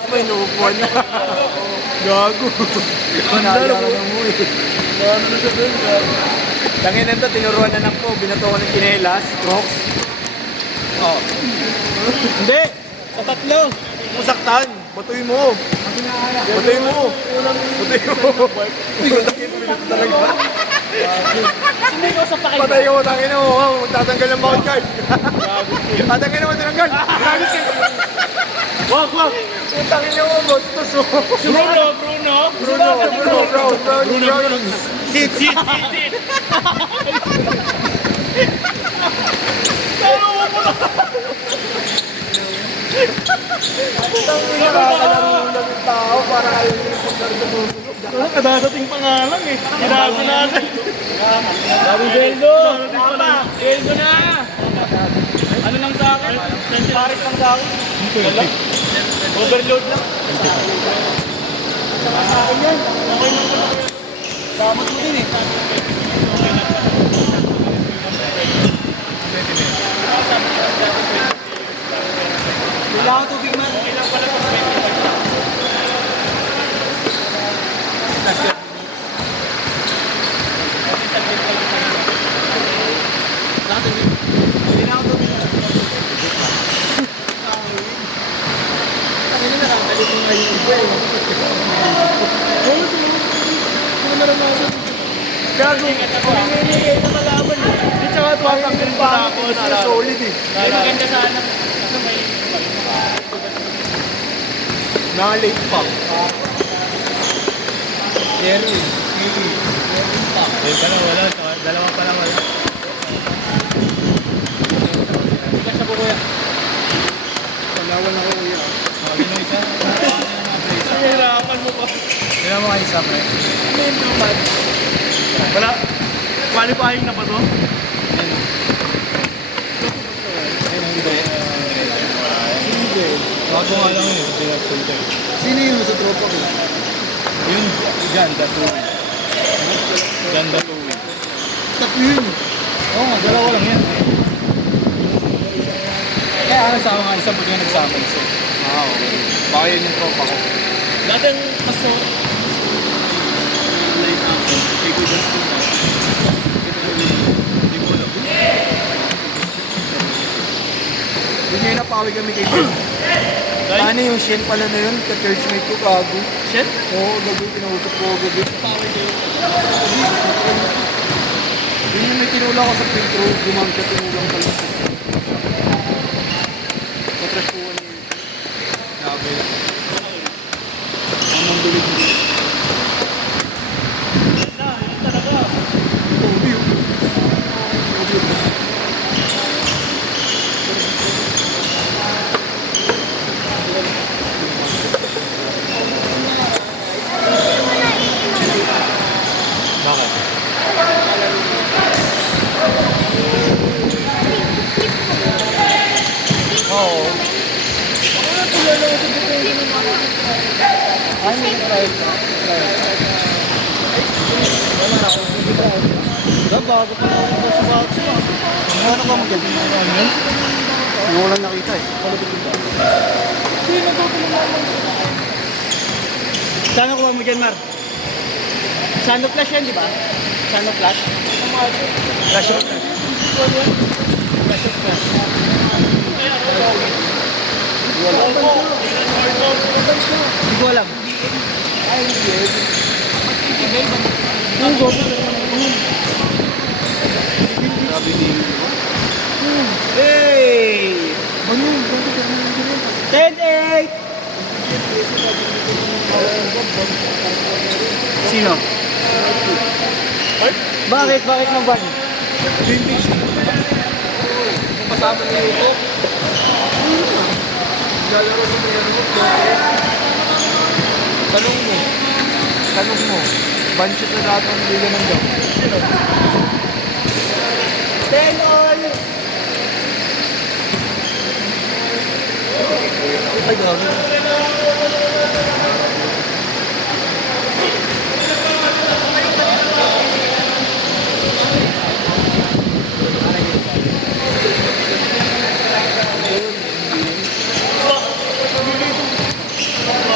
May inuupuan na. Gago. Manala ka na mo eh. Ano na siya doon? Tangin na ito, tinuruan na lang po. Binato ko ng kinelas, crocs. Oh. Hindi! Sa tatlo! Musaktan! Batuin mo! Batuin mo! Batuin mo! Uy, talaga. Sino ikaw sa pakay? Patay ko, tangin na mo. Tatanggal ng mouth guard. Tatanggal naman tinanggal. Wag, wag! Tangin na mo, bastos mo. Bruno. Sit. Tao para kayo yung pagkakasusunod. Kadadating pangalan eh. Ginago natin. Geldo! Geldo na! Ano lang sa akin? Paris lang sa akin. Wala. Overload lang. Saka sa akin yan. Okay lang pala. Damot mo din eh. Wala akong tubig man. Okay lang pala. Gago, humingi na malaban eh. Hindi tsaka tuwang yung pangit eh. Solid eh. Maganda sana. Naka-late pa. Jerry. Ka na wala. Dalawa pa lang wala. Hindi ka siya po kuya. Palawan ako kuya. Sabi nung isa. Hirapan mo pa. Hindi mo kayo isa pre. Ano yung naman? Wala. Qualifying na ba to? Bago nga lang yun. Sino yung sa tropa ko? Yun. Ganda tuwing. Ganda tuwing. Tatlo yun. Oo nga. Dalawa lang yan. Kaya nagsama nga isa pag yung nagsama isa. Ah, okay. Baka yun yung tropa ko. Dating kaso. Like ako. Kay Kuya Justin na. Hindi mo alam. Yun ngayon napawag kami kay Jim. Ano yung Shen pala na yun? Ka-churchmate ko, gago. Shit? Oo, gago. Kinausap ko, gago. Power kayo. Yun yung may tinula ko sa filtro. Gumamit ka tinulang pala. Katrash ko ano yun. Grabe. Anong dulig mo? Tobi yun. Tobi yun. Bakit? Oo. Bago pa ako sa box mo. Ano ka maganda? Ano ko lang nakita eh. Saan ako mo dyan, Mar? Sano Flash yan, di ba? Sano Flash? Flash of Flash. Flash of Flash. Hindi ko alam. Ay, hindi eh. Ang gobo. Sabi din. Hey! Ano yun? 10-8! Sino? Bakit? Bakit mo ban? Olympics eh. Kung kasama niya ito, lalaro sa mga ano mo, tanong mo, ban siya sa lahat ng liga ng daw. Sino? 10-all! Ay, grabe.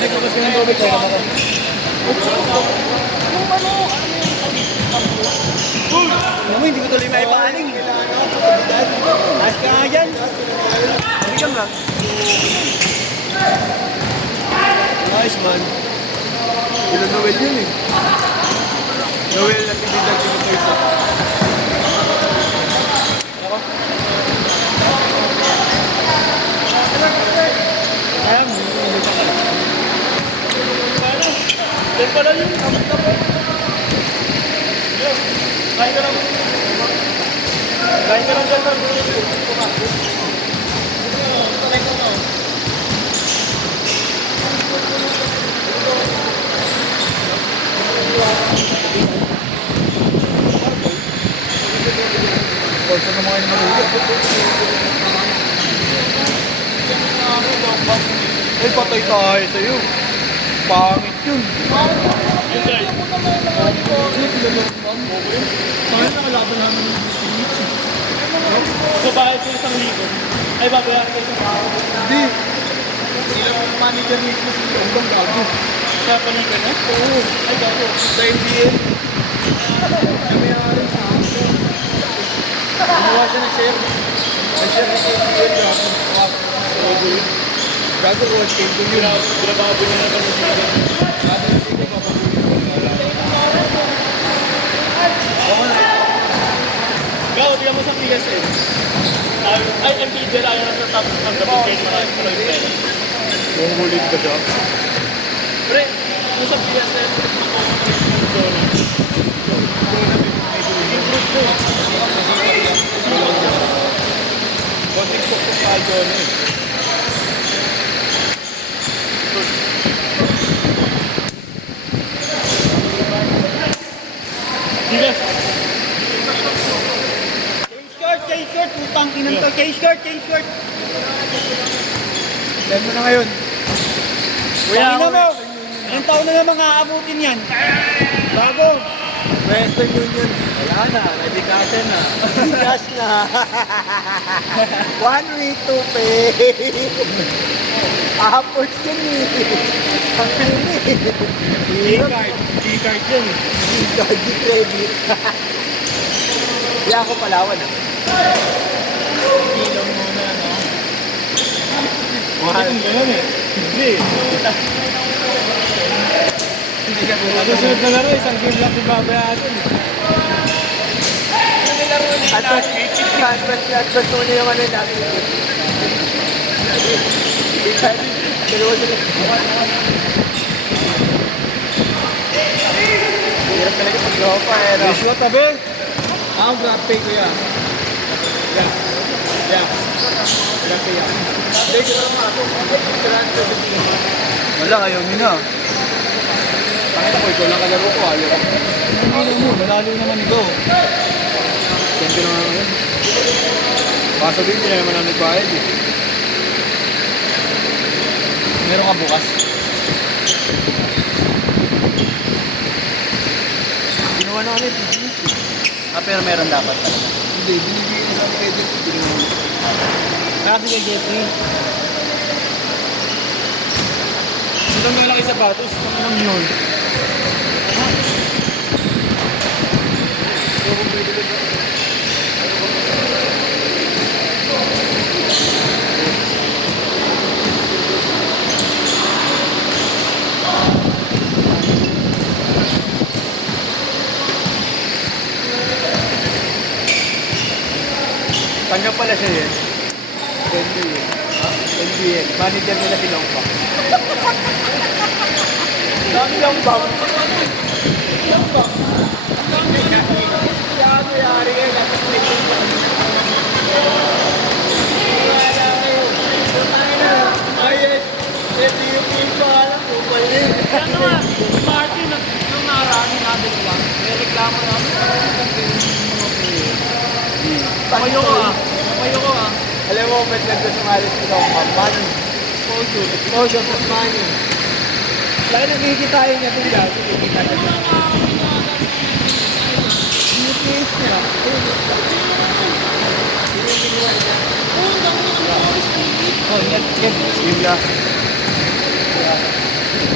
nagpapos ka ng tubig, kaya ako. Ano, hindi ko tuloy maipaaling. Ayos ka nga dyan. Hindi ka nga. Nice man. Ilan Noel yun eh. Noel na tinidad yung isa. Yan pala yun. Kain ka lang. Kain ka lang dyan. Porto na mga yung malulit. Ay, patay tayo sa'yo. Pangit yun. Yun guys. Kaya nakalaban namin yung sa bahay ko isang ligo. Ay, babayaran ko isang araw. Hindi. Ilang manager mismo sila. Hanggang gago. Sa palikan na? Oo. Ay, gago. Sa MBN. Namayari sa akin. Gumawa siya ng share. Nag-share ng MBN. Gago ko, change ko yun. Grabado na naman sa sila. Gago, tingnan mo sa PSN. Ay, MPDL ayaw na sa top ng gabi. Maraming pala. Munggulit ka siya. Pre, kung sa PSN, Konting pukpuk tayo doon eh. Sige. K-shirt, putang inang to. K-shirt. Dahil mo na ngayon. Kuya mo. Ilang taon na naman aabutin yan? Bago. Western Union. Wala na, nabikasan na. Cash na. 1 week to pay. Upwards yun eh. Ang pili. G-card yun. G-card, G-credit. Hindi ako Palawan ah. Ilong muna, no? Mahal. Kung gano'n eh. Hindi. Hindi ka buhay. Susunod na laro, isang game lang din babayaran. Advance mo na yung ano yung last week. Dalawa sila. Hirap talaga pag-dropa eh. No? Wish ko tabi. Ako grab pay ko yan. Yeah. Grab pay yan. Hindi ko lang ako. Transfer to team. Wala, ayaw nyo na. Bakit ako ikaw lang kalaro ko, ayaw ko. Hindi mo, manalo naman ikaw. Send ko na nga ngayon. Baka sabihin, hindi na naman namin bayad eh. Meron ka bukas. Ginawa namin. Pero meron dapat. Hindi, binibigyan niya sa credit. Sabi kay Jeffrey. Itong malaki sa batos, ang anong yun? Tanggap pala siya yun. NBA. NBA. Manager nila si Longpang. Dami Longpang. Longpang. Yari kayo. Dapat may Longpang. Wala kayo. Ayos. FDUP pa alam ko. Balik. Ano nga, Martin, nung nakaraan natin lang, may reklamo namin. Papayo ko ah. Alam mo, ba't nagkasumali si Longpang? Money. Exposure plus money. Lagi nagkikitain niya itong gaso. Kikita niya. Sinipis niya. Oh, yan. Yun lang.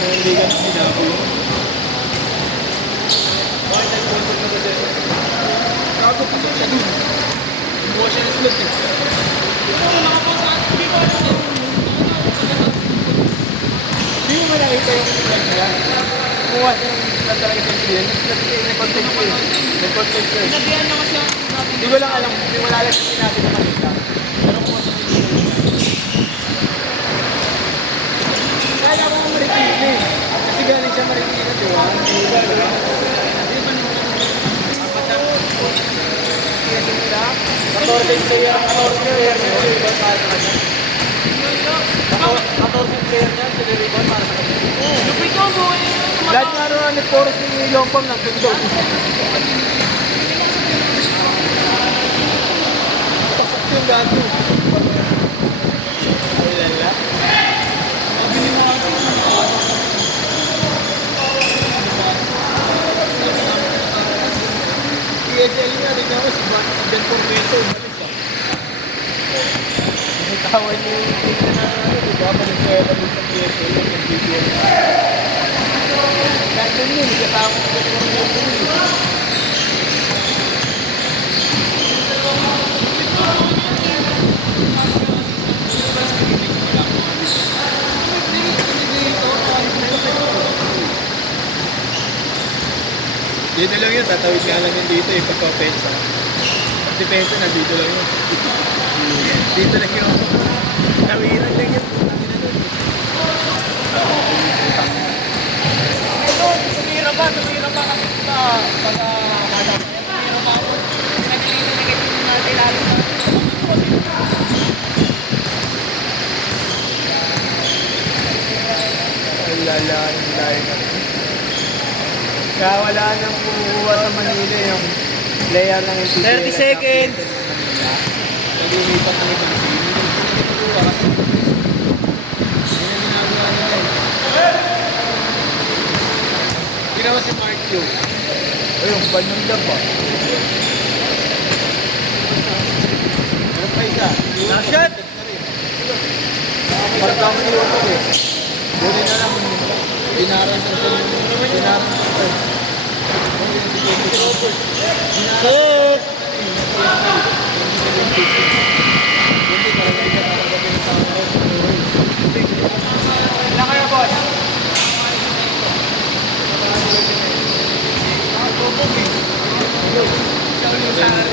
Hindi ka binago. Bakit nag-sponsor na kasi? Gago pa siya dun. Buha siya ng slot eh. Hindi mo malakita yung slot niya. Kumuha siya ng slot talaga sa slot. May content ko eh. May content ko eh. Sinabihan na kasi ako natin. Hindi ko lang alam. Hindi wala lang sa sinabi na makita. Pero kung ano kaya ko Marikina eh. Kasi galing siya Marikina, di ba? Katorsin player niya, siniribon para sa kanya. 14 player niya, siniribon para sa kanya. Lupit ko, buhay. Lahat nga rin ni Poro si Longpam ng tundog. Pasak yung gato. Ay lala. PSL nga, rin ako si Ben Corneto, umalis ah. Natawan niyo yung team na di ba? Paligpwela dun sa PSL, yung nag-BBL. Kahit dun yun, kasama ko Ben Corneto yun. Dito lang yun, tatawid nga lang yun dito eh, pagka-offensa. Pag-depensa, nandito lang yun. Dito lang yun. Tawiran lang yun. Ito, tumira ba kami sa pag-hanap? Tumira ba ako? Nag-iinigit natin lalo sa Ay lala, yung layo na. Kaya wala nang kumukuha sa Manila yung player ng NTT. 30 seconds. Nag-umipat ng ibang team. Hindi kinukuha kasi yun ang ginagawa nila eh. Ginawa si Mark Q. Ayun, panunda pa. Ano pa isa? Nashot! Parang si Otto eh. Bunin na lang. Dinaran sa Dinaran sa Shit! Ilan kayo, boss?